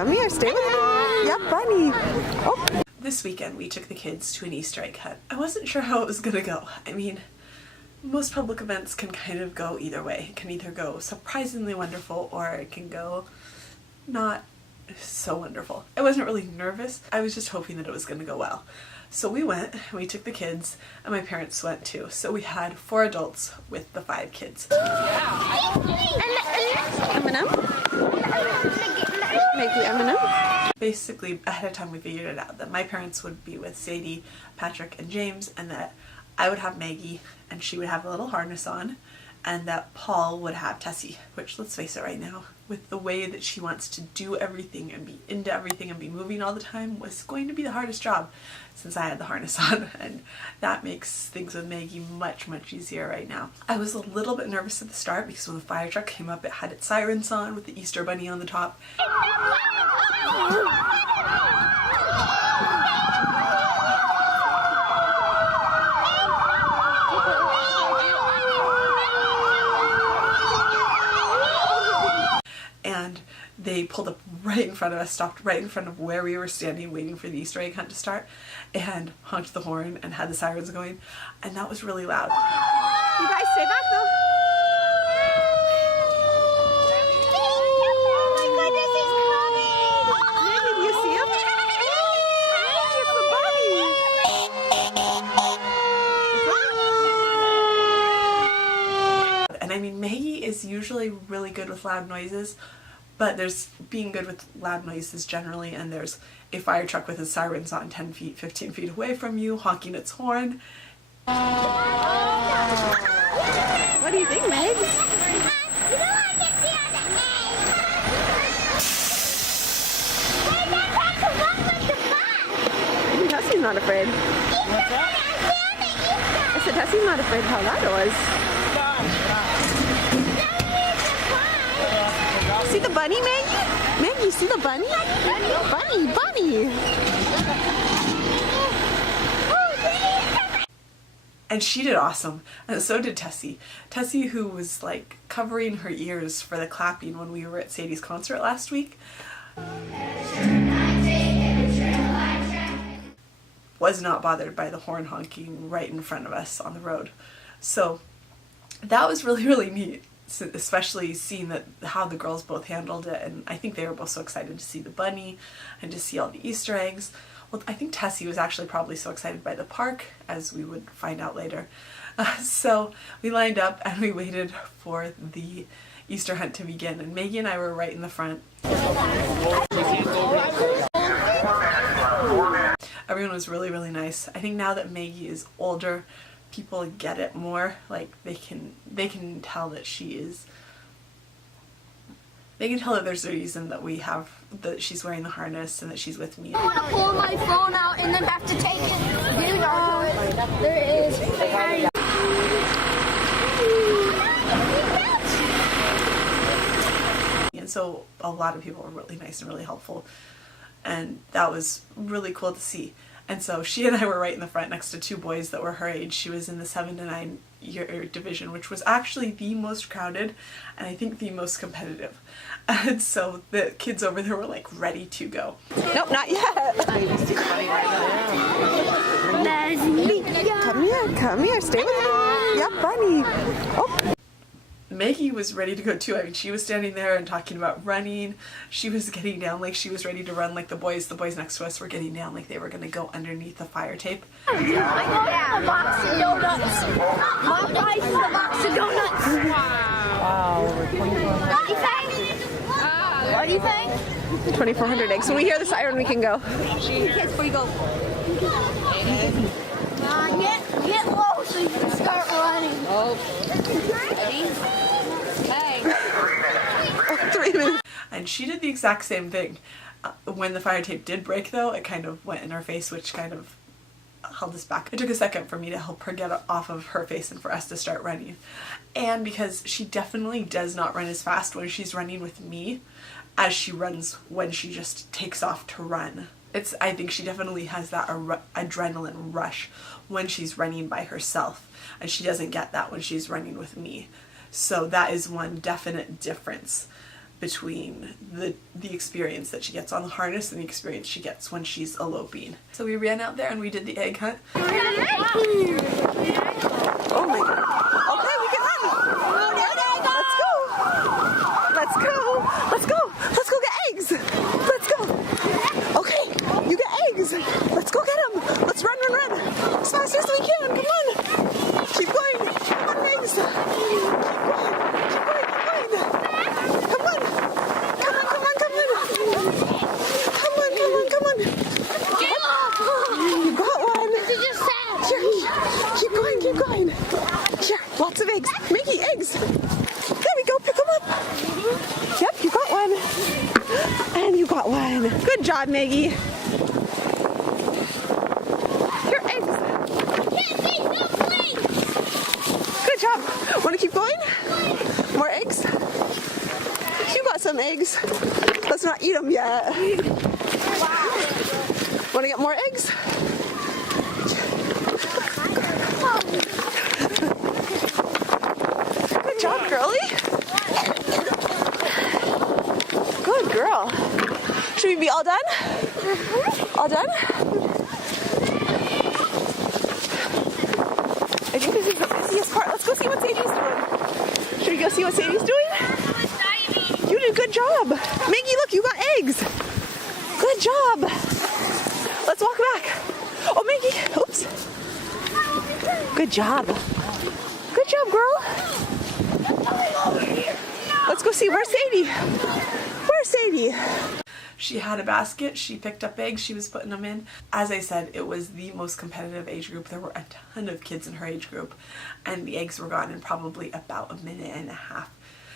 come here, stay with me. Yeah, bunny. Oh. This weekend we took the kids to an Easter egg hunt. I wasn't sure how it was gonna go. I mean, most public events can kind of go either way. It can either go surprisingly wonderful or it can go not so wonderful. I wasn't really nervous. I was just hoping that it was gonna go well. So we went, we took the kids, and my parents went too. So we had 4 adults with the 5 kids. M&M? Maggie, M&M? Basically, ahead of time we figured it out that my parents would be with Sadie, Patrick, and James, and that I would have Maggie, and she would have a little harness on, and that Paul would have Tessie, which, let's face it right now, with the way that she wants to do everything and be into everything and be moving all the time, was going to be the hardest job since I had the harness on, and that makes things with Maggie much, much easier right now. I was a little bit nervous at the start because when the fire truck came up, it had its sirens on with the Easter bunny on the top. And they pulled up right in front of us, stopped right in front of where we were standing waiting for the Easter egg hunt to start, and honked the horn and had the sirens going, and that was really loud. You guys stay back though. Oh my goodness, he's coming! Maggie, do you see him? It's the bunny! And I mean, Maggie is usually really good with loud noises, but there's being good with loud noises generally, and there's a fire truck with its sirens on 10 feet, 15 feet away from you, honking its horn. What do you think, Meg? Tessie's not afraid. I said Tessie's not afraid of how loud it was. See the bunny, Maggie? Maggie, see the bunny? Bunny! And she did awesome, and so did Tessie. Tessie, who was like covering her ears for the clapping when we were at Sadie's concert last week, was not bothered by the horn honking right in front of us on the road. So that was really, really neat, especially seeing that how the girls both handled it, and I think they were both so excited to see the bunny and to see all the Easter eggs. Well, I think Tessie was actually probably so excited by the park, as we would find out later. So we lined up and we waited for the Easter hunt to begin, and Maggie and I were right in the front. Everyone was really, really nice. I think now that Maggie is older, people get it more. Like they can tell that they can tell that there's a reason that that she's wearing the harness and that she's with me. I want to pull my phone out and then have to take it. There is. And so a lot of people were really nice and really helpful, and that was really cool to see. And so she and I were right in the front next to 2 boys that were her age. She was in the 7 to 9 year division, which was actually the most crowded and I think the most competitive. And so the kids over there were like ready to go. Nope, not yet. Come here, stay with me. Yeah, bunny. Oh. Maggie was ready to go too. I mean, she was standing there and talking about running. She was getting down like she was ready to run like the boys. The boys next to us were getting down like they were going to go underneath the fire tape. I want a box of donuts. Mom buys a box of donuts. Wow. What do you think? 2,400 eggs. When we hear the siren, we can go. Kids, before you go. Get low so you can start running. Oh. Hey. 3 minutes. And she did the exact same thing. When the fire tape did break though, it kind of went in her face, which kind of held us back. It took a second for me to help her get off of her face and for us to start running. And because she definitely does not run as fast when she's running with me as she runs when she just takes off to run. I think she definitely has that adrenaline rush when she's running by herself, and she doesn't get that when she's running with me. So that is one definite difference between the experience that she gets on the harness and the experience she gets when she's eloping. So we ran out there and we did the egg hunt. Oh my god. Okay, we can run. Let's go. Let's go. Let's go. Let's go get eggs. Let's go. Okay, you get eggs. Let's go get them. Let's run, run, run. As fast as we can. Come on. Keep going. Come on, eggs. Keep going. Keep going. Keep going. Come on. Come on, come on, come on. Come on, come on, come on. You got one. Here. Keep going, keep going. Here, lots of eggs. Maggie, eggs. There we go, pick them up. Yep, you got one. And you got one. Good job, Maggie. Here, eggs. Good job. Want to keep going? More eggs? You got some eggs. Let's not eat them yet. Want to get more eggs? Good job, girlie. Good girl. Should we be all done? All done? I think this is the busiest part. Let's go see what Sadie's doing. Should we go see what Sadie's doing? You did a good job. Maggie, look, you got eggs. Good job. Let's walk back. Oh, Maggie. Oops. Good job. Good job, girl. Let's go see. Where's Sadie? Where's Sadie? She had a basket, she picked up eggs, she was putting them in. As I said, it was the most competitive age group. There were a ton of kids in her age group, and the eggs were gone in probably about a minute and a half.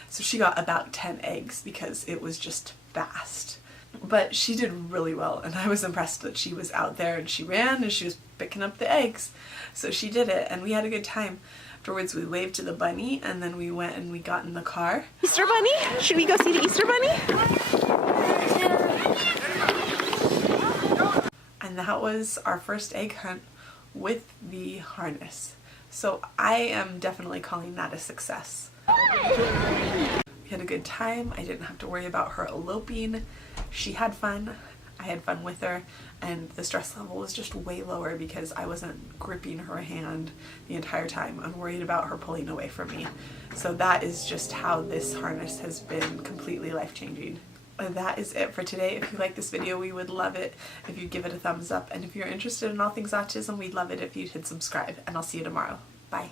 So she got about 10 eggs because it was just fast. But she did really well, and I was impressed that she was out there and she ran and she was picking up the eggs. So she did it, and we had a good time. Afterwards we waved to the bunny, and then we went and we got in the car. Easter Bunny? Should we go see the Easter Bunny? And that was our first egg hunt with the harness. So I am definitely calling that a success. We had a good time. I didn't have to worry about her eloping. She had fun. I had fun with her, and the stress level was just way lower because I wasn't gripping her hand the entire time. I'm worried about her pulling away from me. So that is just how this harness has been completely life-changing. And that is it for today. If you like this video, we would love it if you'd give it a thumbs up. And if you're interested in all things autism, we'd love it if you'd hit subscribe. And I'll see you tomorrow. Bye.